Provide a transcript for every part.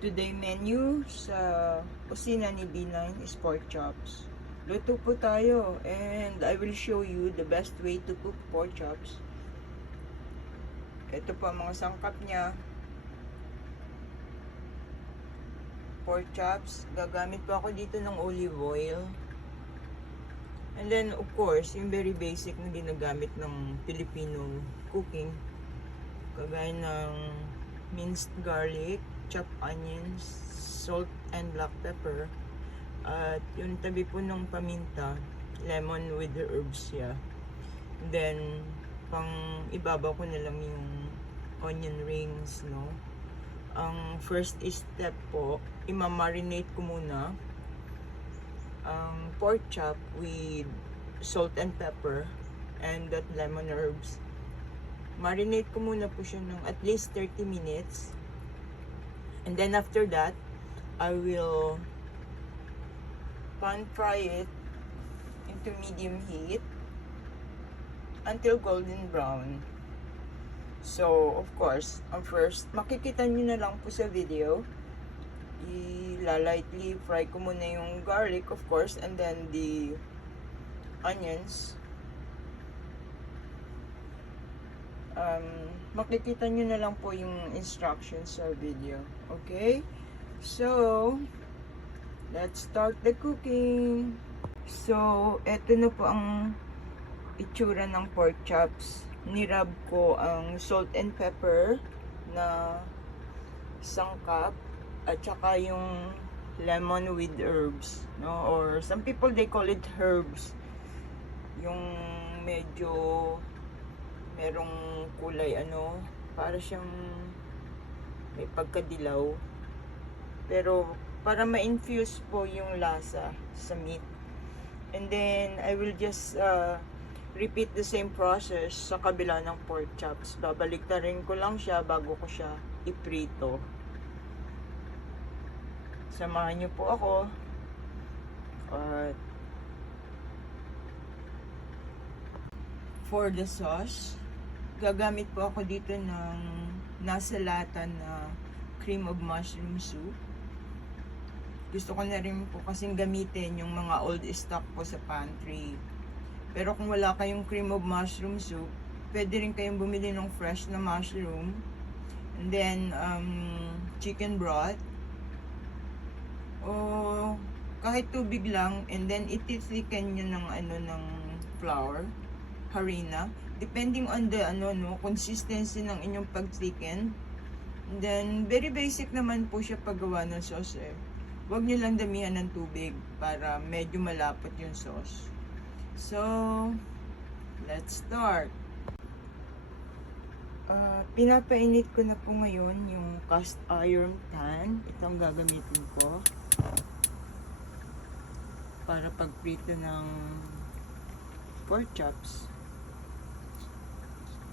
Today menu sa kusina ni B9 is pork chops. Luto po tayo and I will show you the best way to cook pork chops. Ito po ang mga sangkap niya. Pork chops. Gagamit po ako dito ng olive oil. And then of course, yung very basic na ginagamit ng Filipino cooking. Kagaya ng minced garlic, chopped onions, salt and black pepper. At yung tabi po ng paminta, lemon with the herbs siya. Then, pang ibabaw ko na lang yung onion rings, no? Ang first step po, imamarinate ko muna ang pork chop with salt and pepper and that lemon herbs. Marinate ko muna po siya ng at least 30 minutes. And then after that, I will pan fry it into medium heat until golden brown. So, of course, first, makikita nyo na lang po sa video, lightly fry ko muna yung garlic, of course, and then the onions. Makikita nyo na lang po yung instructions sa video. Okay? So, let's start the cooking. So, eto na po ang itsura ng pork chops. Nirab ko ang salt and pepper na isang cup at saka yung lemon with herbs, no? Or some people they call it herbs. Yung medyo merong kulay para siyang may pagkadilaw. Pero para ma-infuse po yung lasa sa meat. And then I will just repeat the same process sa kabila ng pork chops. Babaliktarin ko lang siya bago ko siya iprito. Samahan niyo po ako. For the sauce, gagamit po ako dito ng nasa lata na cream of mushroom soup. Gusto ko na rin po kasing gamitin yung mga old stock po sa pantry. Pero kung wala kayong cream of mushroom soup, pwede rin kayong bumili ng fresh na mushroom. And then, chicken broth. O kahit tubig lang. And then, itithicken nyo ng flour, harina. Depending on the consistency ng inyong pag-thicken. And then, very basic naman po siya paggawa ng sauce eh. Huwag nyo lang damihan ng tubig para medyo malapot yung sauce. So, let's start. Pinapainit ko na po ngayon yung cast iron pan. Itong gagamitin ko para pagprito ng pork chops.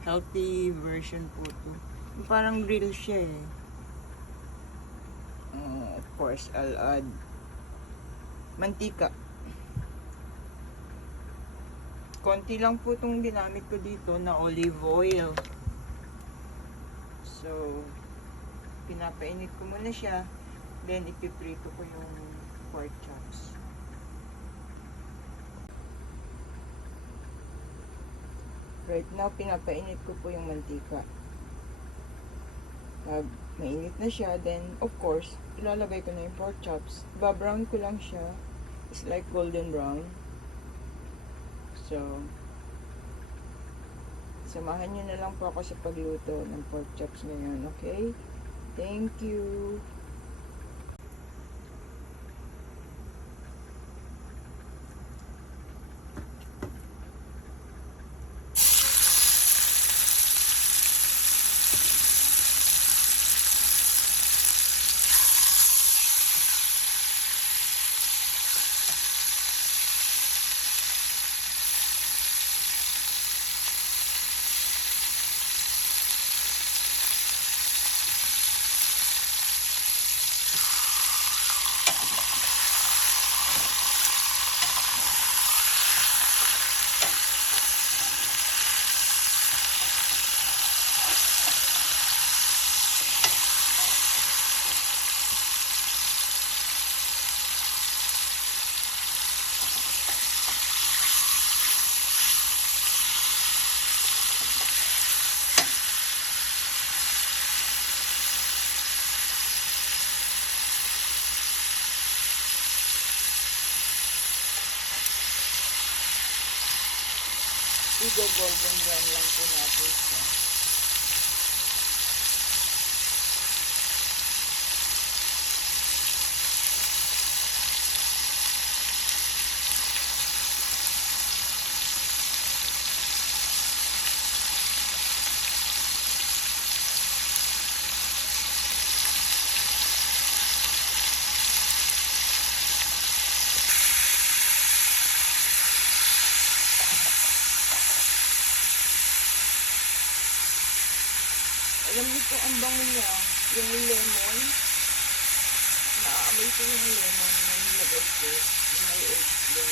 Healthy version po to. Parang grill siya eh. Of course, I'll add mantika. Konti lang po itong ginamit ko dito na olive oil. So, pinapainit ko muna siya. Then, ipiprito ko yung pork chops. Right now, pinapainit ko po yung mantika. Pag mainit na siya, then, of course, ilalagay ko na yung pork chops. Ba-brown ko lang siya. It's like golden brown. So, samahan nyo na lang po ako sa pagluto ng pork chops ngayon, okay? Thank you! i-golden brown lang po natin siya. Alam niyo po ang bango niya, yung lemon, naaamoy ko yung lemon na nilagay ko, yung may oats din.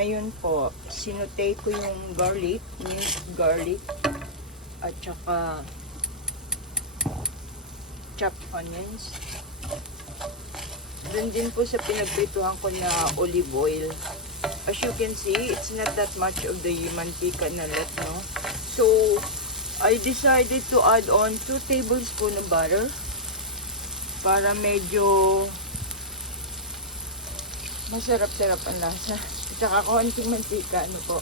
ngayon po, sinute ko yung garlic, minced garlic, at saka chopped onions. Doon din po sa pinagprituhan ko na olive oil. As you can see, it's not that much of the mantika na left, no? So, I decided to add on 2 tablespoons of butter para medyo masarap-sarap ang lasa. At saka konting mantika, ano po.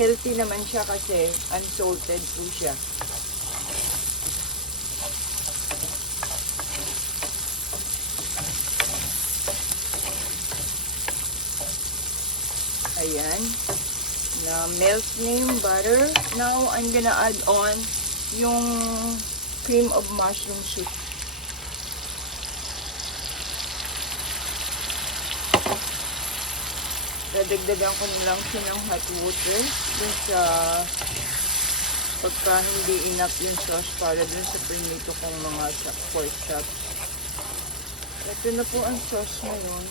Healthy naman siya kasi unsalted po siya. Ayan. Na melt na yung butter. Now, I'm gonna add on yung cream of mushroom soup. Dadagdagan ko na lang siya ng hot water dun sa pagka hindi enough yung sauce para dun sa prinito kong mga pork chops. Ito na po ang sauce ngayon.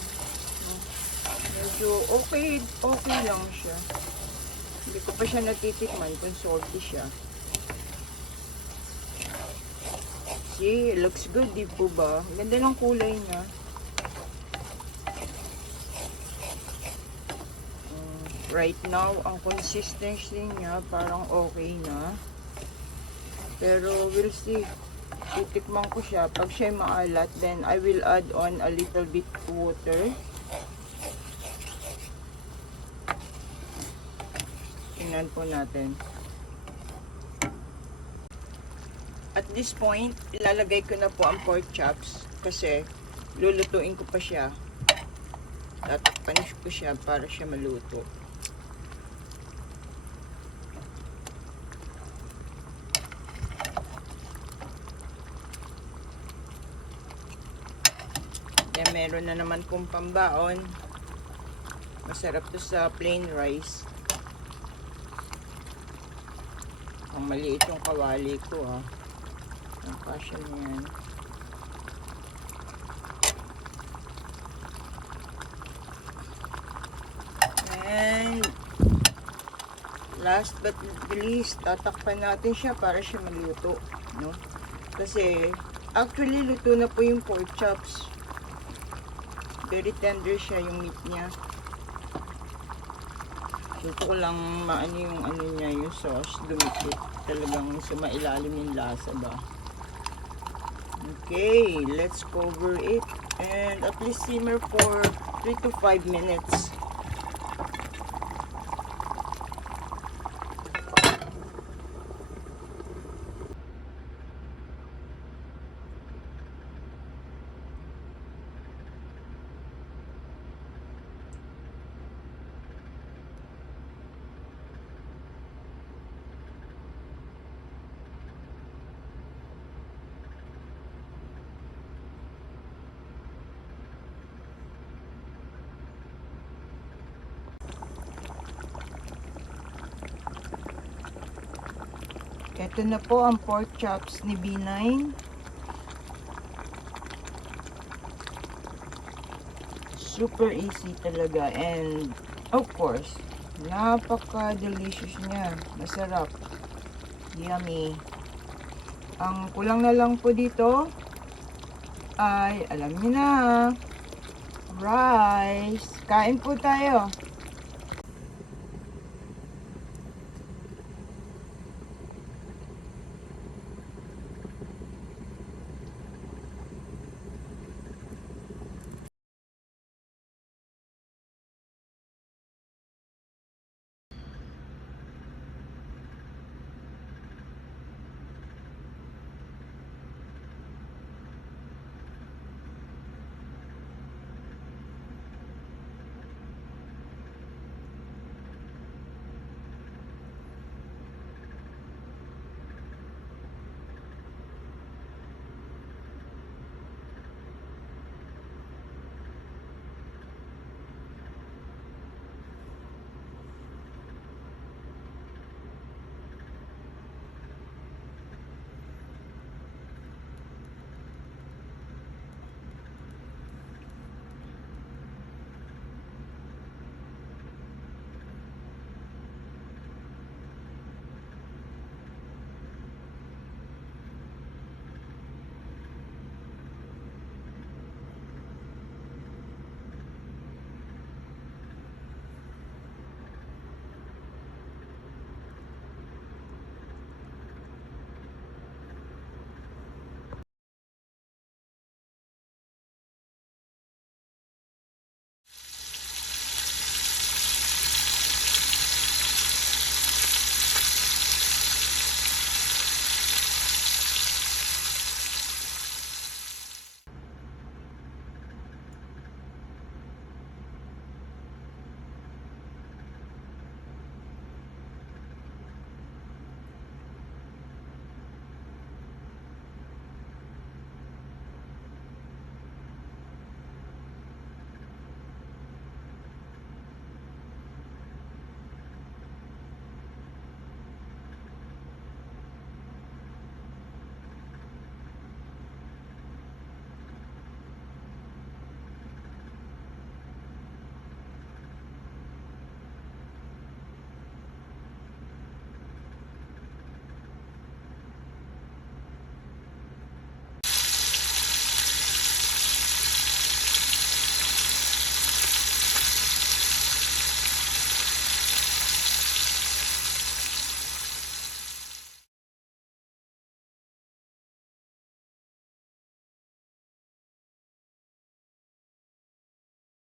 Medyo okay lang siya. Hindi ko pa siya natitikman kung salty siya. See, it looks good, di po ba? Ganda ng kulay niya. Right now, ang consistency niya parang okay na. Pero we'll see. Titikman ko siya. Pag siya maalat, then I will add on a little bit water. Tingnan po natin. At this point, ilalagay ko na po ang pork chops kasi lulutuin ko pa siya. Tatakpan ko siya para siya maluto. Yan, meron na naman kong pambaon. Masarap to sa plain rice. Ang maliit yung kawali ko, ah. Ang kasya niyan. And last but not the least, tatakpan natin siya para siya maluto, no? Kasi actually luto na po yung pork chops. Very tender siya yung meat niya. Gusto ko lang maano yung ano niya, yung sauce dumikit. Talagang sumailalim yung lasa ba. Okay, let's cover it and at least simmer for 3 to 5 minutes. Ito na po ang pork chops ni B9. Super easy talaga and of course, napaka-delicious niya. Masarap. Yummy. Ang kulang na lang po dito ay, alam niyo na, rice. Kain po tayo.